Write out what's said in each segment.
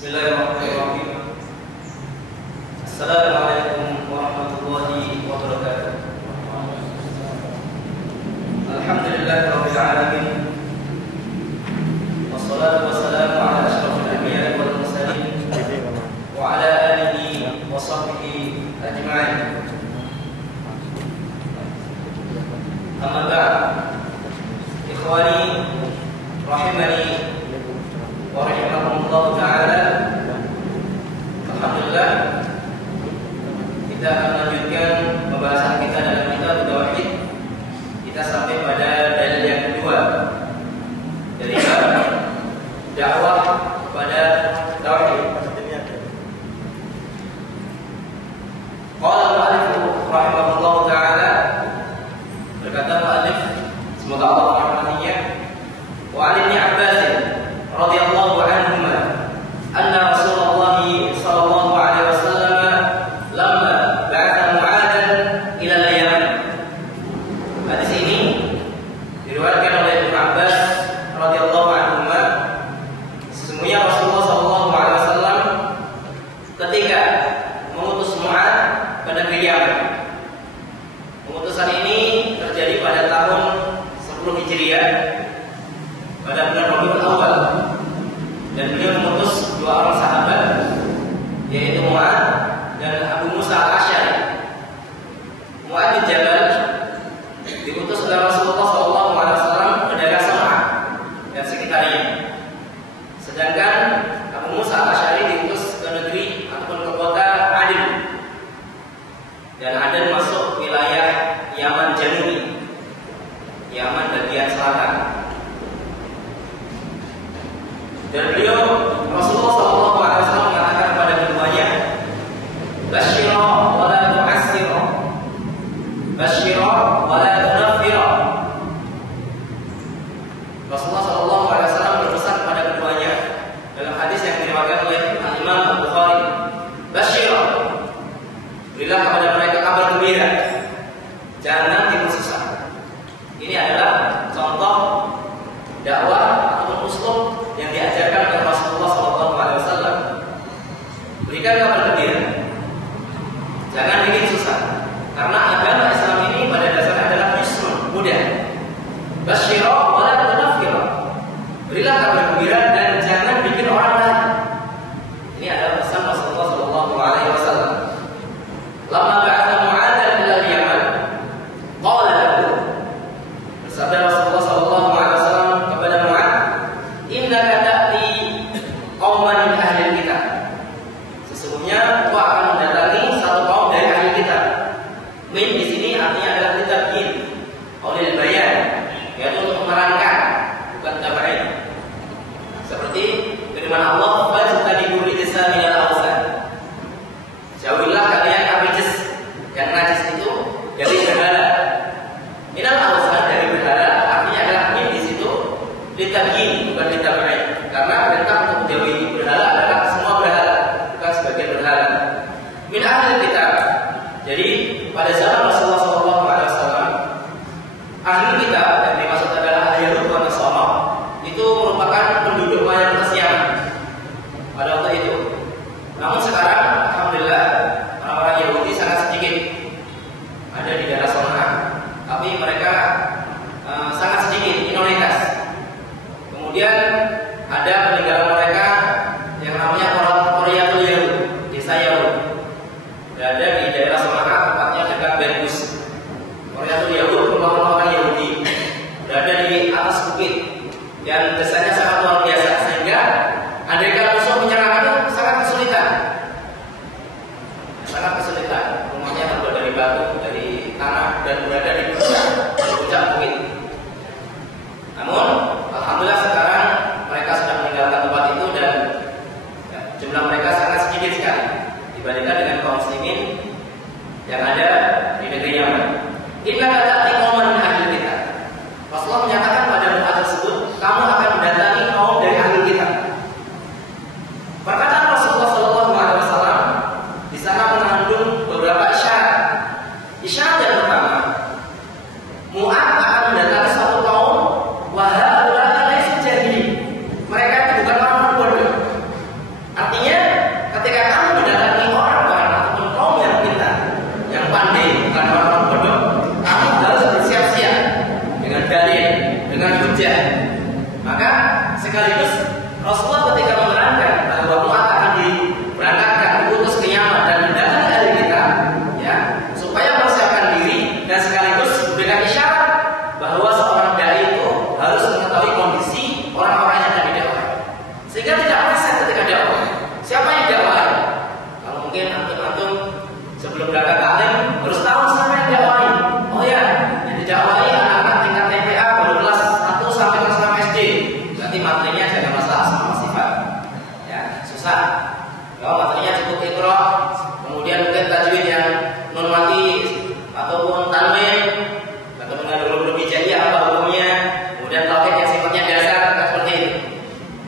Bismillahirrahmanirrahim. Assalamualaikum warahmatullahi wabarakatuh. Alhamdulillahirabbil alamin. Wassalatu wassalamu ala asyrofil anbiya'i wal mursalin wa ala alihi wa sahbihi ajma'in. Amma ba'd. Ikhwani rahimani wa rahimakumullah ta'ala. Alhamdulillah, kita akan melanjutkan pembahasan kita dalam kitab tauhid. Kita sampai pada dalil yang kedua dari dakwah kepada tauhid. Qala al-mu'allif rahimahullah ta'ala, berkata mu'allif, semoga Allah merahmatinya, wa 'an Ibnu Abbas radhiyallahu anhuma anna Rasulullah sallallahu alaihi wasallam lamma ba'atha Mu'adhan ila al-Yaman. Hadis ini diriwayatkan oleh Ibnu Abbas radhiyallahu anhuma, sesungguhnya Rasulullah sallallahu alaihi wasallam ketika mengutus Mu'adh ke negeri Yaman. Pengutusan ini terjadi pada tahun 10 Hijriah, pada bulan Rabiul Awal, dan beliau mengutus dua orang sahabat, yaitu Mu'adh dan Abu Musa al-Asy'ari. Mu'adh bin Jabal diutus oleh Rasulullah SAW ke daerah San'a dan sekitarnya, sedangkan Abu Musa al-Asy'ari diutus ke negeri ataupun ke kota Aden, dan Aden masuk wilayah Yaman Janubi, Yaman bagian selatan. Dan beliau Rasulullah SAW mengatakan kepada keduanya, Basyira wa la tu'assira, Basyira wa la tunaffira. Rasulullah SAW berpesan kepada keduanya dalam hadis yang diriwayatkan oleh Imam Al-Bukhari, Basyira, berilah kepada mereka kabar gembira, jangan timbul susah. Ini adalah contoh dakwah ataupun uslub yang diajarkan oleh Rasulullah SAW. Berikan kabar gembira, jangan bikin susah, karena agama Islam ini pada dasarnya adalah yusrun, mudah. Basyira wa la tunaffira, berilah kabar gembira dan jangan bikin orang lain. Ini adalah pesan Rasulullah SAW. Lama ba'atha Mu'adhan ila al-Yaman, qala lahu, bersabda Rasulullah SAW kepada Mu'adh, innaka ta'ti qauman min ahli kitab, sesungguhnya kau akan mendatangi satu kaum dari ahli kitab. Min di sini artinya adalah litabyin, oleh bayan, yaitu untuk menerangkan, bukan tabain. Seperti firman Allah, fajtanibu rijsa minal awsan, jauhilah kalian najis, yang najis itu dari berhala. Minal awsan, dari berhala, artinya adalah min di situ litabyin, bukan litabain, karena perintah untuk menjauhi berhala adalah semua berhala, bukan sebagian berhala. Min ahli kitab, jadi pada zaman Rasulullah SAW, ahli kitab yang dimaksud adalah ahli Yahud dan Nasara, itu merupakan penduduk mayoritas Yaman pada waktu itu. Namun sekarang alhamdulillah orang-orang Yahudi sangat sedikit ada di daerah San'a, tapi mereka sangat sedikit, minoritas. Kemudian ada peninggalan mereka yang namanya Qaryatul Yahud, desa Yahud, berada di daerah San'a, tepatnya dekat Bergus. Qaryatul Yahud merupakan orang Yahudi, berada di atas bukit yang desanya sangat luar biasa, sehingga andaikan musuh menyerang itu sangat kesulitan. Rumahnya terbuat dari batu, dari tanah, dan berada di puncak bukit. Namun alhamdulillah sekarang mereka sudah meninggalkan tempat itu, dan jumlah mereka sangat sedikit sekali dibandingkan dengan kaum muslimin yang ada di negeri Yaman. Innaka ta'ti qauman min ahli kitab, Rasulullah menyatakan pada Mu'adh tersebut, kamu akan mendatangi kaum dari ahli kitab. Perkataan Rasulullah SAW di sana mengandung beberapa isyarat. Isyarat yang pertama, Mu'adh akan mendatangi satu kaum wahai ulama lain sejadi, mereka itu bukan orang bodoh. Artinya supaya mempersiapkan diri dan sekaligus memberikan isyarat bahwa seorang dai itu harus mengetahui kondisi orang-orang yang akan didakwai, sehingga tidak meleset ketika dakwah. Siapa yang dakwai? Kalau mungkin antum sebelum berangkat taklim harus tahu siapa yang dakwai. Oh ya, yang didakwai anak-anak tingkat TPA baru kelas 1 sampai kelas 6 SD. Berarti materinya jangan masalah sama sifat. Ya, susah. Kalau materinya cukup Iqra, kemudian mungkin tajwid yang non mati ataupun tanwin, atau dengan huruf hijaiyah apa hukumnya, kemudian tauhid yang sifatnya dasar seperti itu.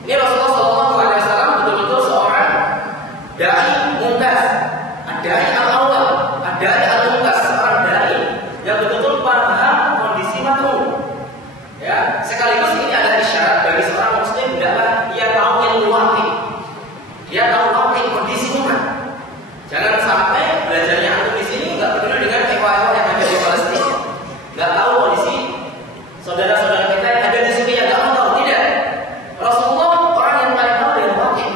Ini Rasulullah SAW betul-betul seorang dai mumtaz, dai al-awwal, dai al-mumtaz, seorang dai yang betul-betul paham kondisi makhluk. Ya, sekaligus ini adalah isyarat bagi seorang muslim adalah dia tahu ilmu waqi, dia tahu kondisi umat. Jangan sampai belajarnya antum di sini nggak peduli dengan ekor-ekor yang ada di Palestina, nggak tahu kondisi saudara-saudara kita yang ada di sini yang nggak tahu. Tidak, Rasulullah orang yang paling tahu dengan waqi.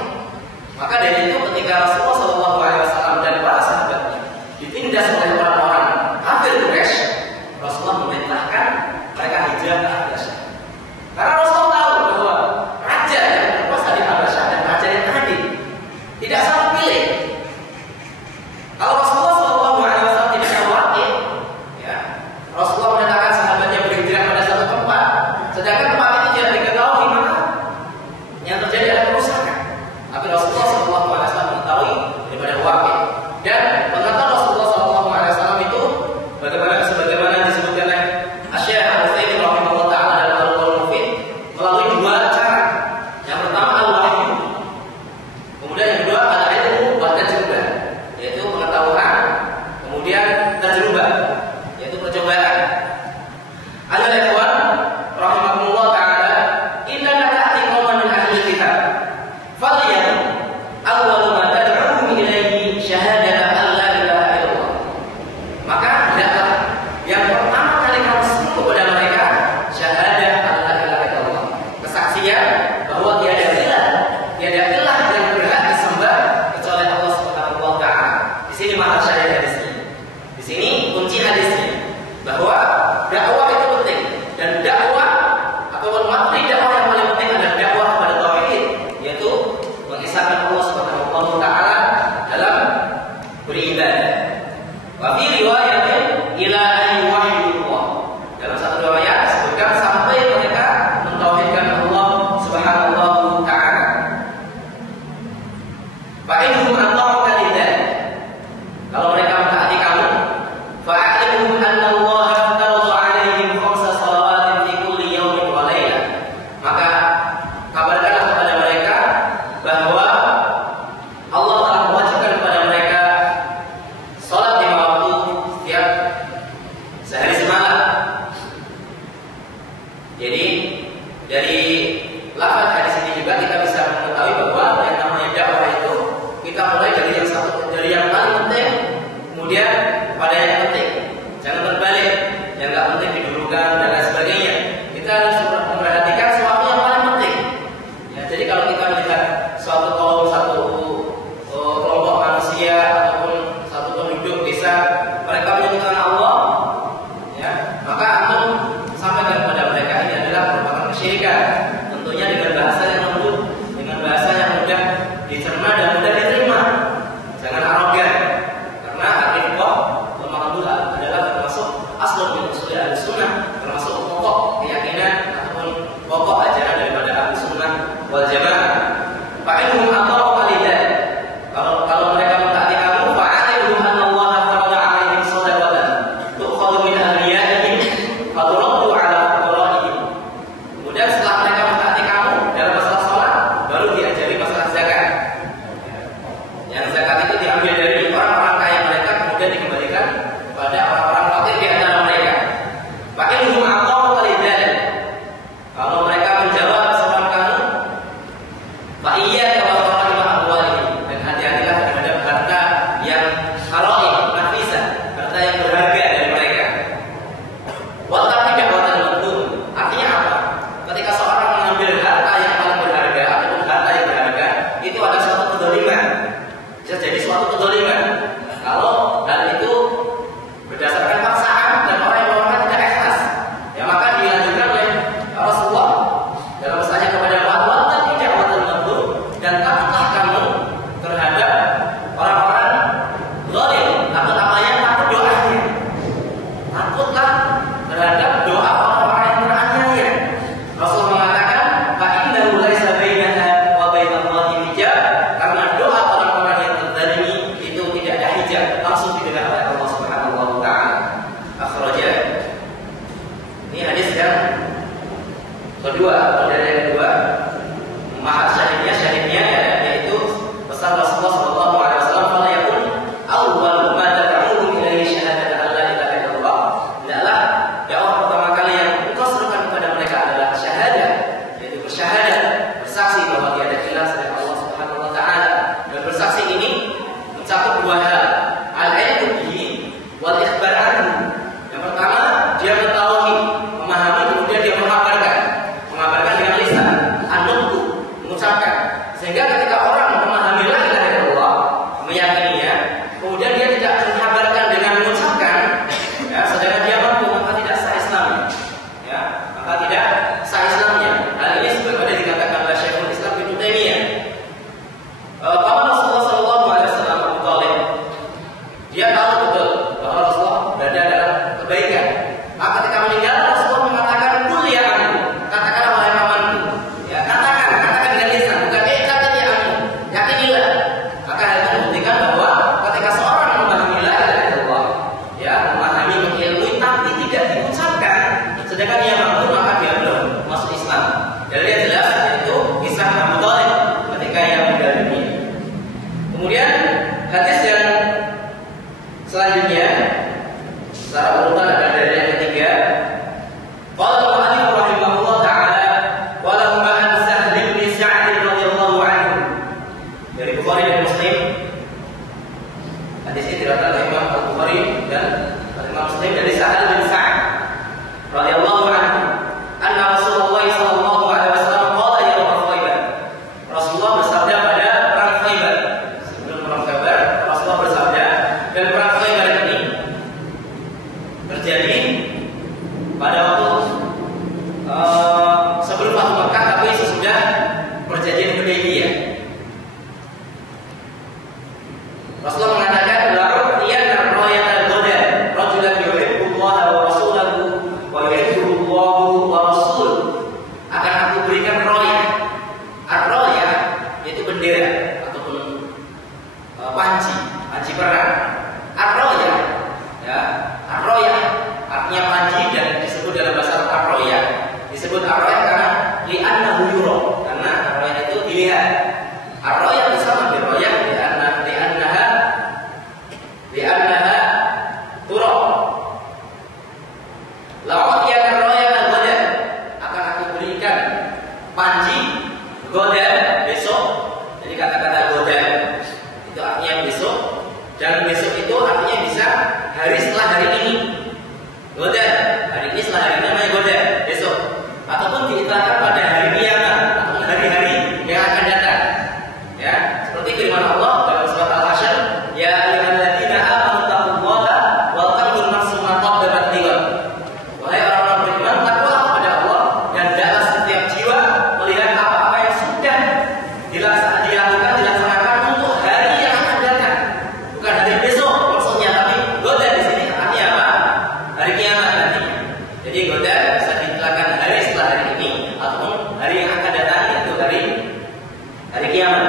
Maka dari itu ketika Rasulullah SAW dan para sahabatnya ditindas oleh orang-orang kafir Quraisy, Rasulullah memerintahkan mereka hijrah ke Habasyah. Karena Rasulullah tahu bahwa raja yang berkuasa di Habasyah dan raja yang adil tidak salah pilih. Kalau Rasulullah SAW tidak tahu waqi, ya, Rasulullah menetapkan sahabatnya berhijrah pada satu tempat, sedangkan tempat itu tidak diketahui, maka yang terjadi adalah kerusakan. Tapi Rasulullah SAW mengetahui daripada waqi, dan pengetahuan Rasulullah SAW itu sebagaimana disebutkan oleh Asy-Syaikh Al-Utsaimin rahimahullah taala dalam Al-Qaul Mufid melalui dua cara. Yang pertama al-wahyu, kemudian yang kedua al-ilmu wa tajribah, yaitu pengetahuan, kemudian tajribah, yaitu percobaan. Al-ikhwan rahimahullah taala, inna ta'ati qauman min ahli kitab faliyahum awwalu ma tad'uhum ilaihi syahadatu an la ilaha illallah. Maka hendaklah yang pertama kali kamu seru kepada mereka syahadah an la ilaha illallah, kesaksian bahwa tiada ilah yang berhak disembah kecuali Allah Subhanahu wa taala. Di sini mahal syahid hadisnya. Di sini kunci hadisnya bahwa dakwah itu penting, dan dakwah ataupun materi dakwah yang paling penting adalah dakwah kepada tauhid, yaitu mengisahkan Allah Subhanahu wa taala dalam beribadah. Wa fi riwayatin ila an yuwahhidullah. Dalam satu riwayat disebutkan sampai mereka mentauhidkan Allah Subhanahu wa taala. Fa innahum ata'uka lidzalik. Kalau mereka mentaati kamu, fa'alimhum anna Allah aftarada 'alaihim 5 shalawatin fi kulli yawmin wa lailah. Maka kabarkanlah kepada mereka bahwa Allah telah mewajibkan kepada mereka salat 5 waktu setiap sehari semalam. Jadi dari lafaz hadis ini juga kita bisa mengetahui bahwa yang namanya dakwah itu kita mulai dari yang paling penting, kemudian pada yang penting. Jangan terbalik, yang nggak penting didulukan dan lain sebagainya. Kita harus memperhatikan sesuatu yang paling penting. Ya, jadi kalau kita melihat suatu kaum, satu kelompok manusia ataupun satu penduduk desa, mereka menyebutkan Allah, ya, maka antum sampaikan kepada mereka ini adalah merupakan kesyirikan. Tentunya dengan bahasa yang lembut, dengan bahasa yang mudah dicerna dan mudah diterima. Jangan arogan, karena ar-rifqah lemah lembut adalah termasuk aslun min usul Ahlussunnah, termasuk pokok keyakinan ataupun pokok ajaran daripada Ahlussunnah wal Jamaah. Fa'inhum ata'u lidzalik. Kalau mereka mentaati kamu, fa'alimhum anna Allah farada 'alaihim wal ikhbar anhu. Yang pertama, dia mengetahui, memahami, kemudian dia mengabarkan dengan lisan, an-nutqu, mengucapkan. Sehingga ketika orang memahami la ilaha illallah, meyakininya, kemudian dia tidak menghabarkan dengan mengucapkan, ya, sedangkan dia mampu, maka tidak sah Islamnya. Ya, maka tidak sah Islamnya. Hal ini sebagaimana dikatakan oleh Syekhul Islam Ibnu Taimiyah. Paman Rasulullah sallallahu alaihi wasallam Abu Thalib, dia tahu betul bahwa Rasulullah berada dalam kebaikan. Maka ketika meninggal, Rasulullah mengatakan, "Qul ya anhu," katakanlah wahai pamanku. Ya, katakan dengan lisan, bukan kata dia anhu. Yakinilah. Maka hal itu membuktikan bahwa ketika seorang memahami la ilaha illallah, ya, memahami, mengilmui, tapi tidak diucapkan, sedangkan dia mampu, maka dia belum masuk Islam. Dari yang jelas yaitu kisah Abu Thalib ketika ia meninggal dunia. Kemudian hadis yang selanjutnya secara urutan ada dari yang ketiga. Qala al-mu'allif rahimahullah ta'ala wa lahu an Sahl bin Sa'd radhiyallahu anhu. Dari Bukhari dan Muslim. Hadis ini diriwayatkan oleh Imam Al-Bukhari dan Imam Muslim dari Sahl bin Sa'd radhiyallahu anhu. Anna Rasulullah sallallahu alaihi wasallam qala yaum Khaibar. Rasulullah bersabda pada perang Khaibar. Sebelum perang Khaibar, Rasulullah bersabda, dan perang Khaibar ini terjadi pada waktu sebelum Fathu Makkah, tapi sesudah perjanjian Hudaybiyah. Rasulullah mengatakan, "La ru'yana rayatan ghadan rajulan yuhibbullaha wa rasulahu wa yuhibbuhullahu wa rasuluhu." Akan aku berikan royah. Ar-royah yaitu bendera ataupun panji perang. Ar-royah, ya, ar-royah artinya panji dan disebut dalam bahasa ar-royah. Disebut ar-royah karena li'annahu yura, karena ar-royah itu dilihat. Ar-royah bersama bi-royah li'annaha tura. La'udiyana royah al-ghadan, akan aku berikan panji ghadan besok. Jadi kata-kata ghadan itu artinya besok, dan besok itu artinya bisa hari setelah hari ini. Ghadan, hari ini setelah hari ini namanya ghadan, besok. Ataupun diistilahkan pada hari kiamat ataupun hari-hari yang akan datang. Ya, seperti firman Allah dalam surat Al-Hasyr, "Ya ayyuhalladzina amanu taqullaha wal tanzur nafsum ma qaddamat lighad." Wahai orang-orang beriman, takwalah kepada Allah dan hendaklah setiap jiwa melihat apa-apa yang sudah dilaksanakan untuk hari yang akan datang. Bukan hari besok maksudnya, tapi ghadan di sini artinya apa? Hari kiamat nanti. Jadi ghadan bisa diistilahkan hari setelah hari ini ataupun hari yang akan datang, yaitu hari kiamat.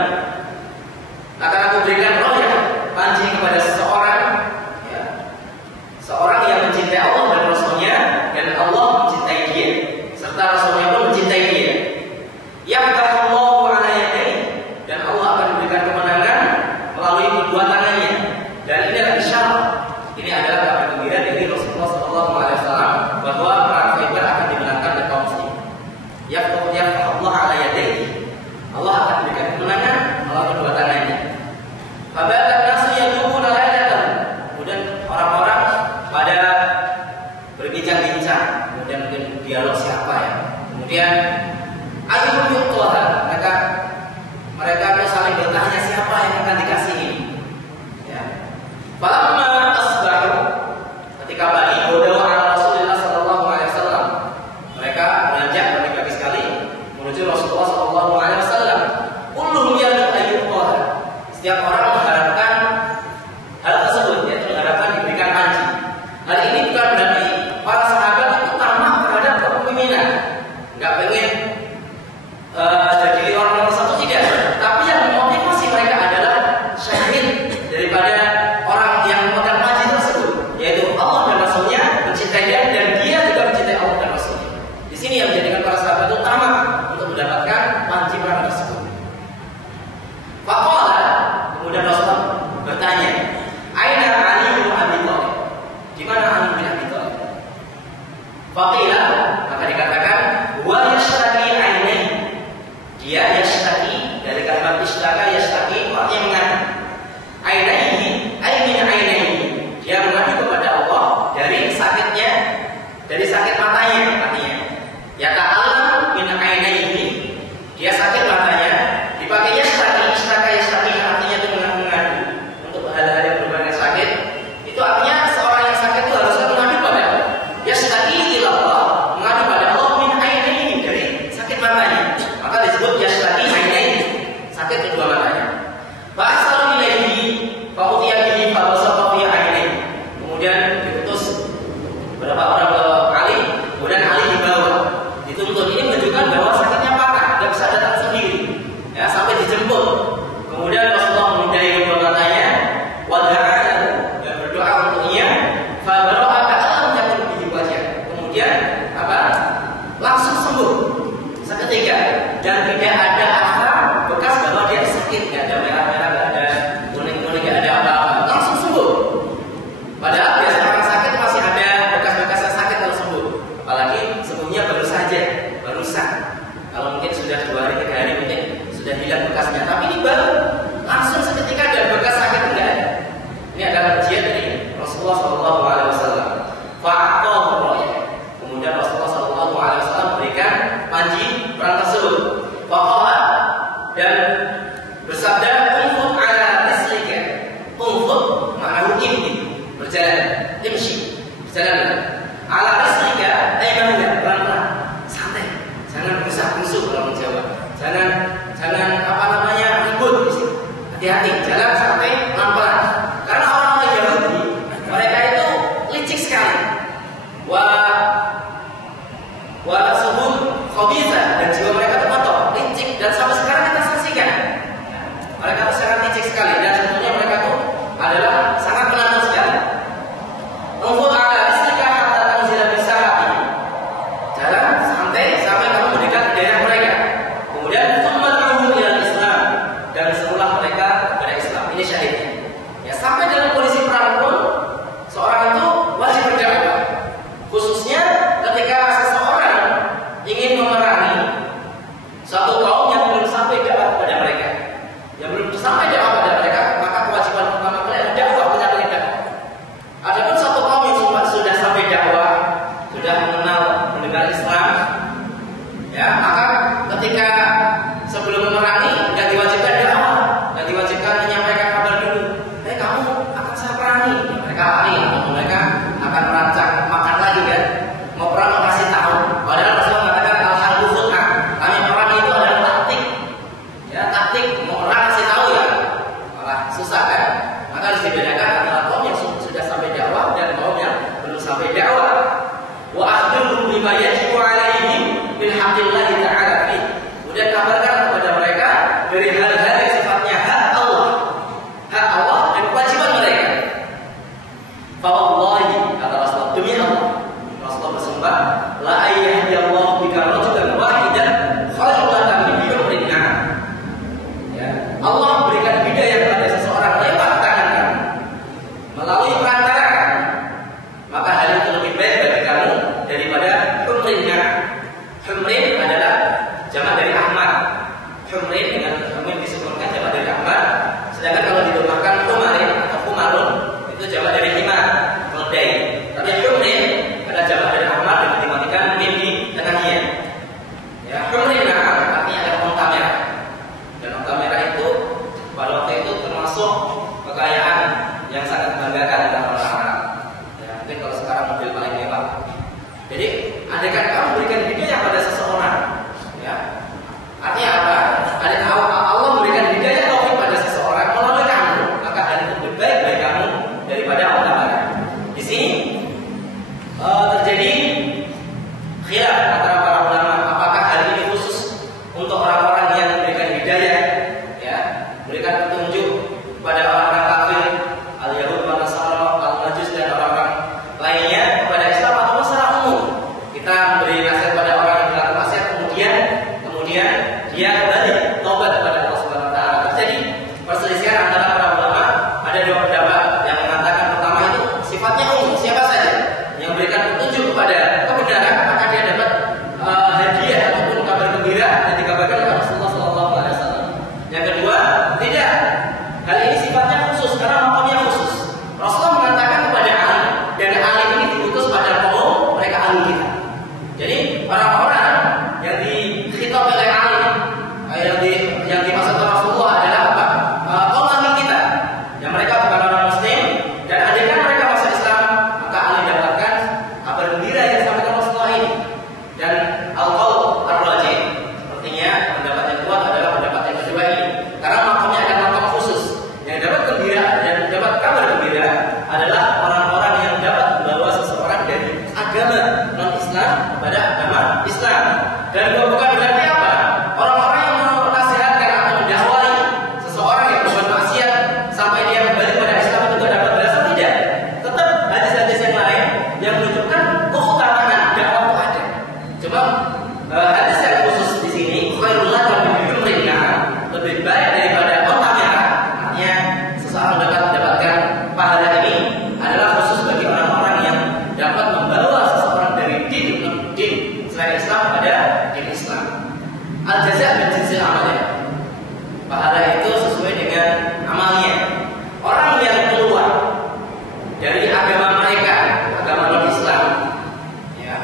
Akan aku berikan royah, panji kepada seseorang, ya, seorang yang mencintai Allah dan Rasulnya, dan Allah mencintai dia, serta Rasulnya pun mencintai dia. Yaqtahullahu ala yadayhi, dan Allah akan memberikan kemenangan melalui kedua tangannya. Dan ini adalah isyarat. Ini adalah kabar gembira dari Rasulullah SAW bahwa perang Khaibar akan dimenangkan oleh kaum muslim. Yaqtahullahu ala yadayhi, Allah akan memberikan kemenangan melalui kedua tangannya. Fabadan nasu yadumuna lailatan, kemudian orang-orang pada berbincang-bincang, kemudian mungkin dialog siapa ya. Kemudian ayyuhum yuqtaha, mereka saling bertanya siapa yang akan dikasih ini. Ya. Falamma asbahu, ketika pagi, godaw ala Rasulullah sallallahu alaihi wasallam, mereka beranjak pagi-pagi sekali menuju Rasulullah sallallahu alaihi wasallam. Kulluhum yad'u ayyuqtaha, setiap orang mengharapkan hal tersebut, yaitu mengharapkan diberikan panji. Hal ini bukan berarti para sahabat itu tamak terhadap kepemimpinan, nggak pengen dari sakit matanya artinya. Ya ta'alam min ainaihi, dia sakit matanya, dipakai yastaki, yastaki artinya itu mengadu untuk hal-hal yang berhubungan sakit. Itu artinya seorang yang sakit itu harusnya mengadu pada Allah. Yastaki ila Allah, mengadu pada Allah min ainaihi, dari sakit matanya. Maka disebut yastaki ainaihi, sakit kedua matanya. Ba'asal ilaihi fa'utiya bihi fa'basaqa fi ainaihi. Kemudian diutus beberapa orang kali, kemudian Ali dibawa. Dituntut, ini menunjukkan bahwa sakitnya parah, tidak bisa datang sendiri. Ya, sampai dijemput. Kemudian Rasulullah memindai kedua matanya, wada'ahu, dan berdoa untuknya, fa bara'a ka'alam yakun bihi wajah. Kemudian apa? Langsung sembuh seketika, dan tidak ada asar bekas bahwa dia sakit, tidak ada merah-merah, tidak ada kuning-kuning, tidak ada apa-apa, langsung sembuh. Padahal biasa orang sakit masih ada bekas-bekasnya sakit kalau sembuh, apalagi sembuhnya barusan. Kalau mungkin sudah 2 hari 3 hari mungkin sudah hilang bekasnya, tapi ini baru langsung seketika dan bekas sakit tidak ada. Ini adalah ujian dari Rasulullah SAW. Fa'aqahu roya. Kemudian Rasulullah SAW berikan panji perang tersebut. Faqala, dan bersabda, "Unfud ala rislika." Unfud ma'nahu imdi, berjalan, imshi, berjalan. Ala rislika, aymannya, pelan-pelan, santai. Jangan berusaha-berusuh kalau orang Jawa. Jangan apa namanya, ribut. Hati-hati, jalan santai, pelan-pelan. Karena orang-orang Yahudi, mereka itu licik sekali. Wa nafsuhum khabitha, dan jiwa mereka itu kotor, licik, dan sampai sekarang kita saksikan. Mereka itu sangat licik sekali, dan sebetulnya mereka itu adalah sangat penantang sekali. Unfud ala rislika hatta tanzila bisahati. Jalan santai sampai kamu mendekat ke daerah mereka. Kemudian tsumma ta'udu ila Islam, dan serulah mereka kepada Islam. Ini syahidnya. Ya, sampai dalam kondisi perang pun seorang itu wajib berdakwah. Khususnya ketika seseorang ingin memerangi satu kaum yang belum sampai dakwah kepada mereka, yang belum sampai dakwah kepada mereka, maka kewajiban pertama kalian dakwah, menyampaikan dakwah. Adapun satu kaum yang sudah sampai dakwah, sudah mendengar Islam, ya, maka ketika sebelum memerangi tidak diwajibkan dakwah, tidak diwajibkan menyampaikan kabar dulu. Kamu akan saya perangi. Mereka lari, atau mereka akan merancang makan lagi kan? Mau perang mau kasih tahu. Padahal Rasulullah mengatakan al-harbu khut'ah. Kami perang itu adalah taktik. Ya, taktik. Mau perang kasih tahu ya, malah susah kan? Maka harus dibedakan antara kaum yang sudah sampai dakwah dan kaum yang belum sampai dakwah. Wa akhbiruhum bima yajibu alaihim min haqqillahi ta'ala fi. Kemudian kabarkan kepada mereka dari hal-hal yang sifatnya hak Allah dan kewajiban mereka. Fa wallahi, kata Rasulullah, kepada agama Islam. Dan bukan berarti apa? Orang-orang yang menasihatkan atau mendakwai seseorang yang berbuat maksiat sampai dia kembali pada Islam itu tidak dapat balasan, tidak. Tetap hadis-hadis yang lain yang menunjukkan keutamaan dakwah itu ada. Cuma hadis yang khusus di sini khairul laka min humrin na'am, lebih baik daripada unta merah. Artinya seseorang dapat mendapatkan pahala ini adalah khusus bagi orang-orang yang dapat membawa seseorang dari din selain Islam pada din Islam. Al-jaza' min jinsil amal. Pahala itu sesuai dengan amalnya. Orang yang keluar dari agama mereka, agama non-Islam, ya,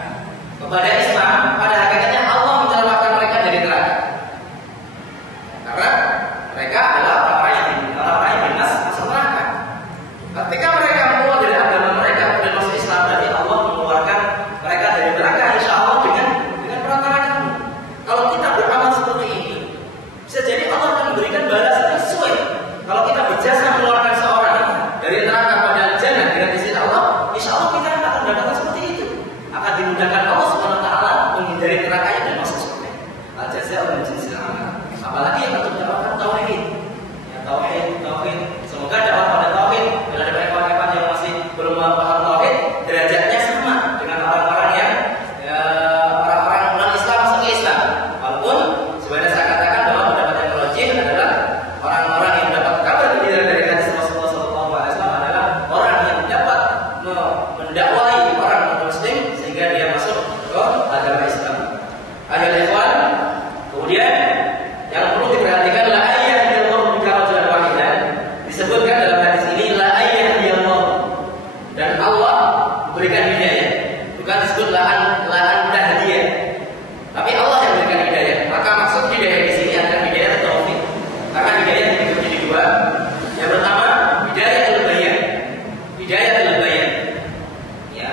kepada Islam, pada hakikatnya Allah menyelamatkan mereka dari neraka. Karena mereka adalah orang-orang yang binas masuk neraka. Ketika mereka keluar dari agama mereka dan masuk Islam, berarti Allah mengeluarkan mereka dari neraka, insya Allah dengan perantara kamu. Kalau kita beramal seperti ini, bisa jadi Allah akan memberikan balasan yang sesuai. Kalau kita berjasa mengeluarkan seorang dari neraka pada jannah dengan izin Allah, insya Allah kita akan mendapatkan seperti itu. Akan dimudahkan Allah Subhanahu wa taala menghindari nerakanya dan masuk surga. Al-jazaa' min jinsil amal. Apalagi yang untuk mendapatkan tauhid. Ya, tauhid. Semoga dapat pada tauhid. Bila ada hewan-hewan yang masih belum paham tauhid, derajatnya sama dengan orang-orang yang orang-orang non-Islam masuk ke Islam. Walaupun sebenarnya saya katakan bahwa pendapat yang logik adalah orang-orang yang mendapat kabar gembira dari hadis Rasulullah SAW adalah orang yang dapat mendakwai orang non-Muslim sehingga dia masuk ke agama Islam. Ayat ikhwan, kemudian yang perlu diperhatikan la ayyadillahu bika rajulan wahidan, disebutkan dalam hadis ini la ayyadillahu, dan Allah berikan hidayah, bukan disebut la'an tahdiyah, tapi Allah yang berikan hidayah. Maka maksud hidayah di sini adalah hidayah taufik, karena hidayah dibagi menjadi dua. Yang pertama hidayatul bayan, ya,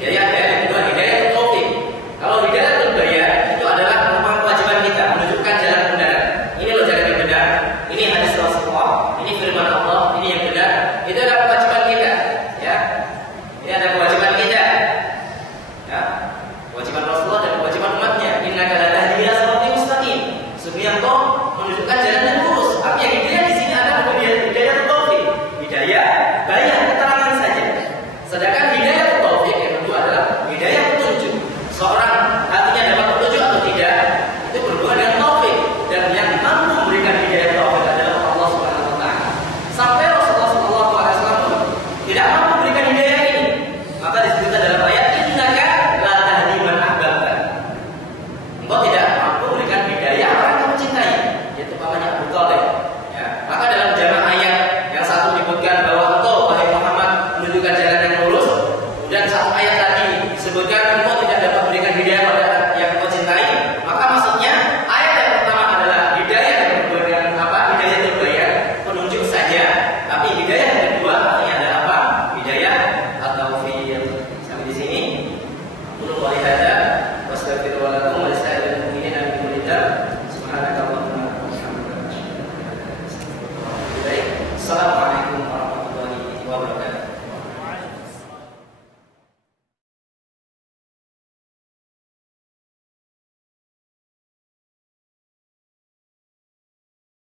hidayah yang kedua hidayatul taufik. Kalau hidayatul bayan itu adalah merupakan kewajiban kita menunjukkan jalan kebenaran. Ini loh jalan yang benar. Ini hadis Rasulullah, ini firman Allah, ini yang benar. Itu adalah kewajiban kita, ya. Ini ada kewajiban kita, ya. Kewajiban Rasulullah